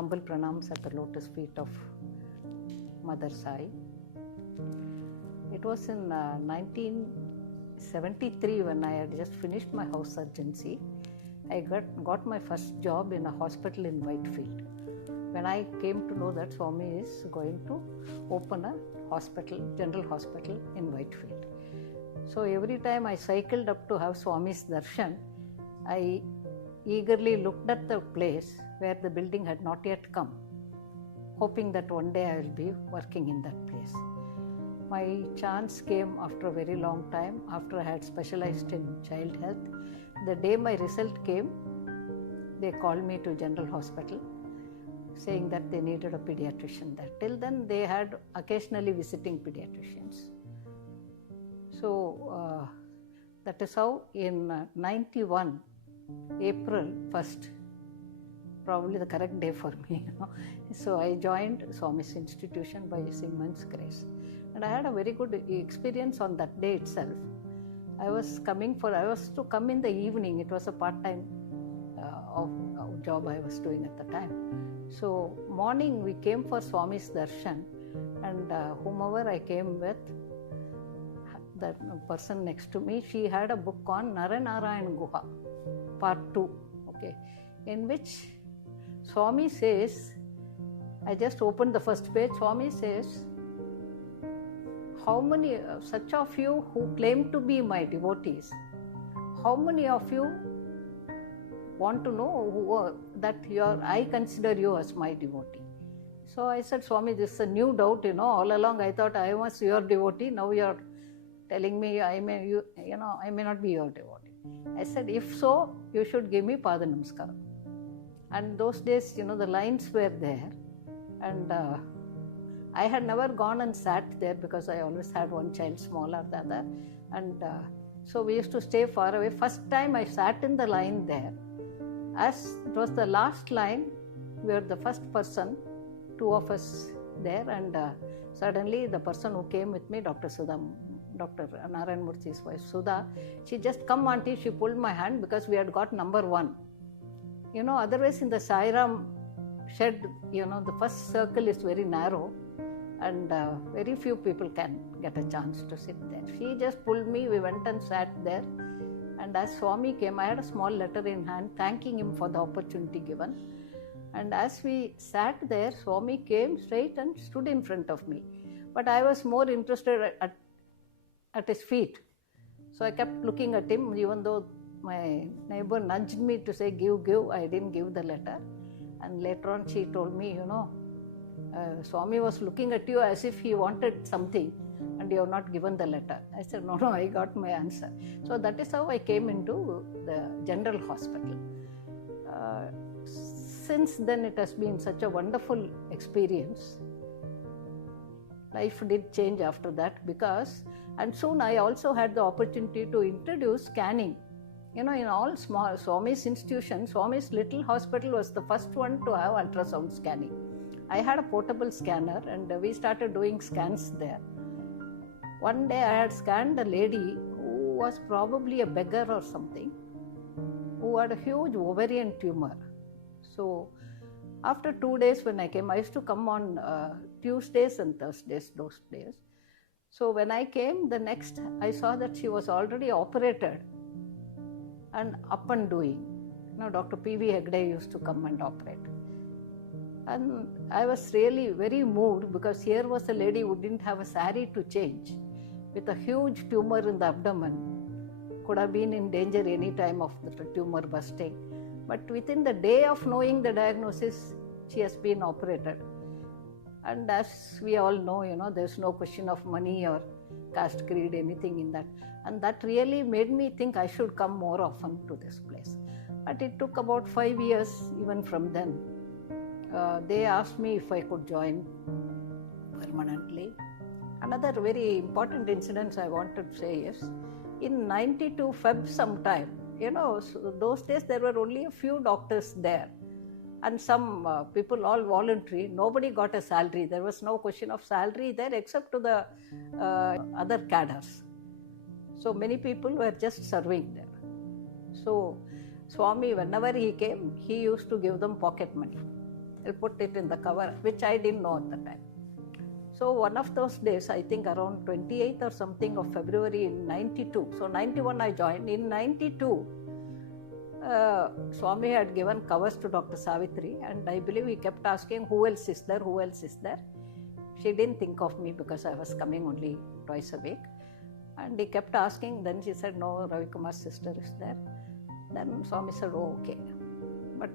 humble pranams at the lotus feet of Mother Sai. It was in 1973 when I had just finished my house surgency. I got my first job in a hospital in Whitefield. When I came to know that Swami is going to open a hospital, general hospital in Whitefield. So every time I cycled up to have Swami's darshan, I eagerly looked at the place where the building had not yet come, hoping that one day I will be working in that place. My chance came after a very long time, after I had specialized in child health. The day my result came, they called me to General Hospital, saying that they needed a pediatrician there. Till then, they had occasionally visiting pediatricians. So that is how in 91, April 1st, probably the correct day for me. So I joined Swami's institution by His immense grace. And I had a very good experience on that day itself. I was to come in the evening. It was a part-time job I was doing at the time. So morning we came for Swami's darshan, and whomever I came with, that person next to me, she had a book on Naranarayan Guha, part 2, okay, in which Swami says, I just opened the first page, Swami says, how many such of you who claim to be my devotees, how many of you want to know that I consider you as my devotee? So I said, Swami, this is a new doubt, all along I thought I was your devotee, now you are telling me I may not be your devotee. I said, if so, you should give me Pada Namaskaram. And those days, the lines were there, and I had never gone and sat there because I always had one child smaller than the other, and so we used to stay far away. First time I sat in the line there, as it was the last line, we were the first person, 2 of us there, and suddenly the person who came with me, Dr. Narayan Murthy's wife, Sudha, she just, come auntie, she pulled my hand because we had got number 1. Otherwise in the Sairam shed, the first circle is very narrow, and very few people can get a chance to sit there. She just pulled me, we went and sat there, and as Swami came, I had a small letter in hand thanking him for the opportunity given, and as we sat there, Swami came straight and stood in front of me, but I was more interested at his feet, so I kept looking at him, even though my neighbor nudged me to say give, I didn't give the letter. And later on she told me, Swami was looking at you as if he wanted something and you have not given the letter. I said, no, I got my answer. So that is how I came into the general hospital. Since then it has been such a wonderful experience. Life did change after that and soon I also had the opportunity to introduce scanning. In all small Swami's institutions, Swami's little hospital was the first one to have ultrasound scanning. I had a portable scanner and we started doing scans there. One day I had scanned a lady who was probably a beggar or something, who had a huge ovarian tumor. So after 2 days when I came, I used to come on Tuesdays and Thursdays those days. So when I came, the next I saw that she was already operated and up and doing. Dr. P.V. Hegde used to come and operate. And I was really very moved because here was a lady who didn't have a sari to change with a huge tumor in the abdomen. Could have been in danger any time of the tumor bursting. But within the day of knowing the diagnosis, she has been operated. And as we all know, there's no question of money or caste, creed, anything in that. And that really made me think I should come more often to this place. But it took about 5 years even from then. They asked me if I could join permanently. Another very important incident I wanted to say is, in 92 Feb sometime, so those days there were only a few doctors there. And some people, all voluntary, nobody got a salary. There was no question of salary there except to the other cadres. So many people were just serving there. So Swami, whenever he came, he used to give them pocket money. They'll put it in the cover, which I didn't know at the time. So one of those days, I think around 28th or something of February in 92. So 91 I joined. In 92, Swami had given covers to Dr. Savitri, and I believe he kept asking, who else is there, who else is there? She didn't think of me because I was coming only twice a week. And he kept asking, then she said, no, Ravi Kumar's sister is there. Then Swami said, oh, okay. But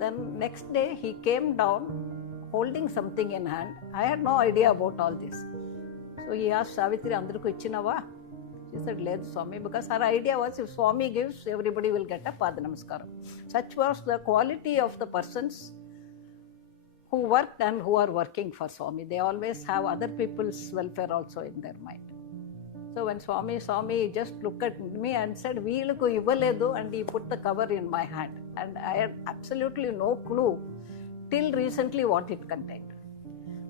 then next day he came down holding something in hand. I had no idea about all this. So he asked Savitri, Andriku ichinava? She said, Ledhu Swami, because her idea was if Swami gives, everybody will get a Pada Namaskaram. Such was the quality of the persons who worked and who are working for Swami. They always have other people's welfare also in their mind. So when Swami saw me, he just looked at me and said, Veeluku ivvaledu, and he put the cover in my hand. And I had absolutely no clue till recently what it contained.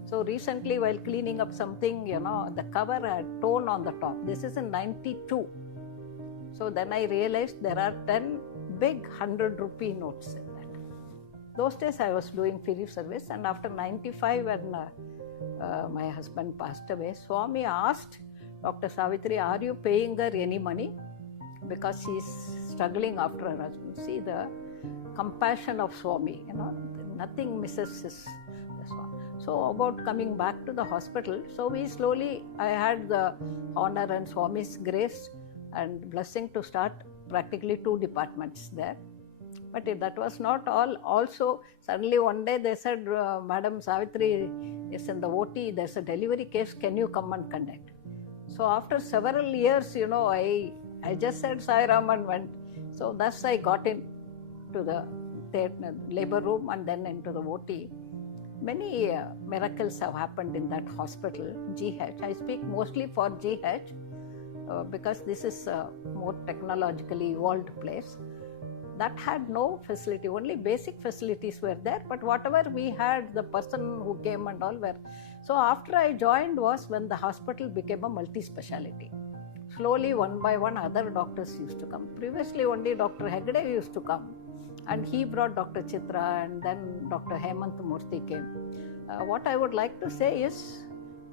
So recently while cleaning up something, the cover had torn on the top. This is in 92. So then I realized there are 10 big 100 rupee notes in that. Those days I was doing free service, and after 95 when my husband passed away, Swami asked Dr. Savitri, are you paying her any money? Because she is struggling after her husband. See the compassion of Swami, nothing misses this one. So about coming back to the hospital, so I had the honor and Swami's grace and blessing to start practically 2 departments there. But that was not all. Also, suddenly one day they said, Madam Savitri is in the OT, there's a delivery case, can you come and conduct? So after several years, I just said Sai Ram and went. So thus I got into the labor room and then into the OT. Many miracles have happened in that hospital, GH. I speak mostly for GH because this is a more technologically evolved place. That had no facility, only basic facilities were there, but whatever we had, the person who came and all were. So after I joined was when the hospital became a multi-speciality. Slowly, one by one, other doctors used to come. Previously, only Dr. Hegde used to come, and he brought Dr. Chitra, and then Dr. Hemant Murthy came. What I would like to say is,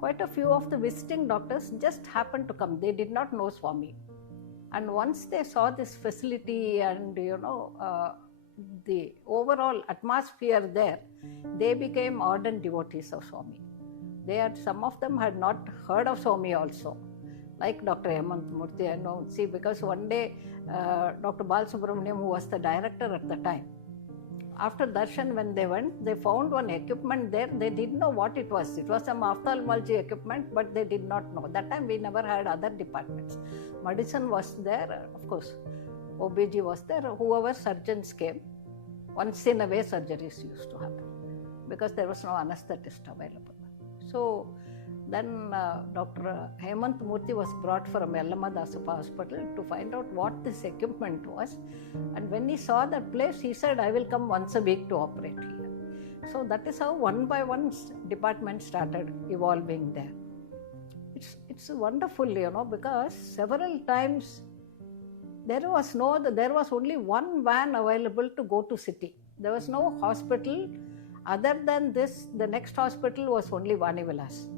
quite a few of the visiting doctors just happened to come. They did not know Swami. And once they saw this facility and, the overall atmosphere there, they became ardent devotees of Swami. Some of them had not heard of Swami also, like Dr. Hemant Murthy. I know, see, because one day Dr. Balasubramaniam, who was the director at the time, after darshan when they went, they found one equipment there. They didn't know what it was. It was some ophthalmology equipment, but they did not know. That time we never had other departments. Medicine was there, of course. OBG was there. Whoever surgeons came, once in a way surgeries used to happen because there was no anesthetist available. So then Dr. Hemant Murthy was brought from Yellama Dasappa Hospital to find out what this equipment was. And when he saw that place, he said, I will come once a week to operate here. So that is how one by one department started evolving there. It's wonderful, because several times there was only one van available to go to city. There was no hospital. Other than this, the next hospital was only Vanivilas.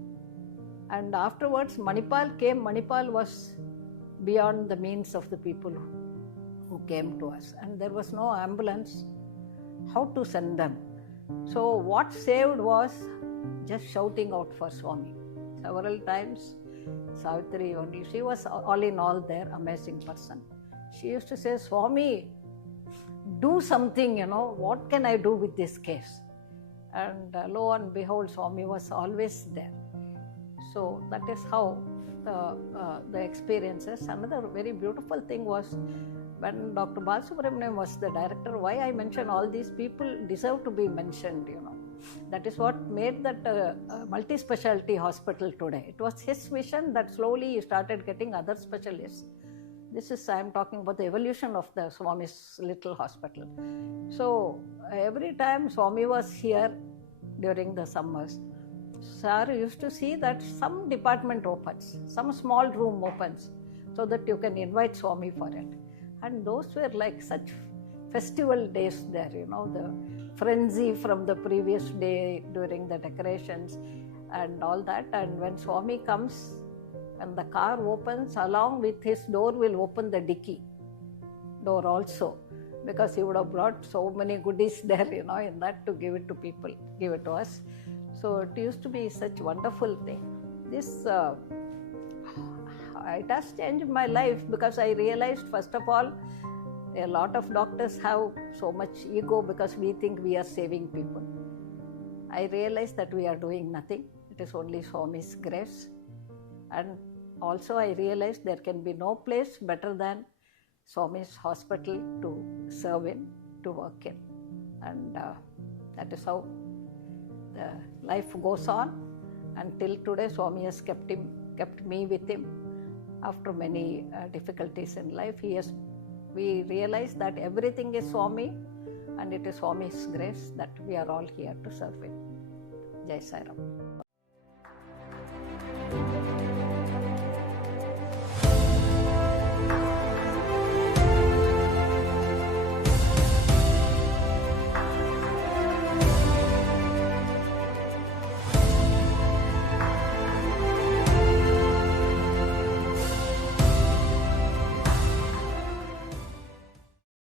And afterwards, Manipal came. Manipal was beyond the means of the people who came to us. And there was no ambulance. How to send them? So what saved was just shouting out for Swami. Several times, Savitri only, she was all in all there, amazing person. She used to say, Swami, do something, what can I do with this case? And lo and behold, Swami was always there. So that is how the experiences. Another very beautiful thing was when Dr. Balasubramaniam was the director. Why I mention all these people deserve to be mentioned, That is what made that multi-specialty hospital today. It was his vision that slowly he started getting other specialists. I am talking about the evolution of the Swami's little hospital. So every time Swami was here during the summers, Sir used to see that some department opens, some small room opens, so that you can invite Swami for it. And those were like such festival days there, the frenzy from the previous day during the decorations and all that. And when Swami comes and the car opens, along with his door will open the dicky door also, because he would have brought so many goodies there, in that to give it to people, give it to us. So it used to be such wonderful thing. This it has changed my life, because I realized, first of all, a lot of doctors have so much ego because we think we are saving people. I realized that we are doing nothing. It is only Swami's grace. And also I realized there can be no place better than Swami's hospital to serve in, to work in. And that is how the life goes on. Until today, Swami has kept me with him. After many difficulties in life, we realize that everything is Swami, and it is Swami's grace that we are all here to serve him. Jai Sai Ram.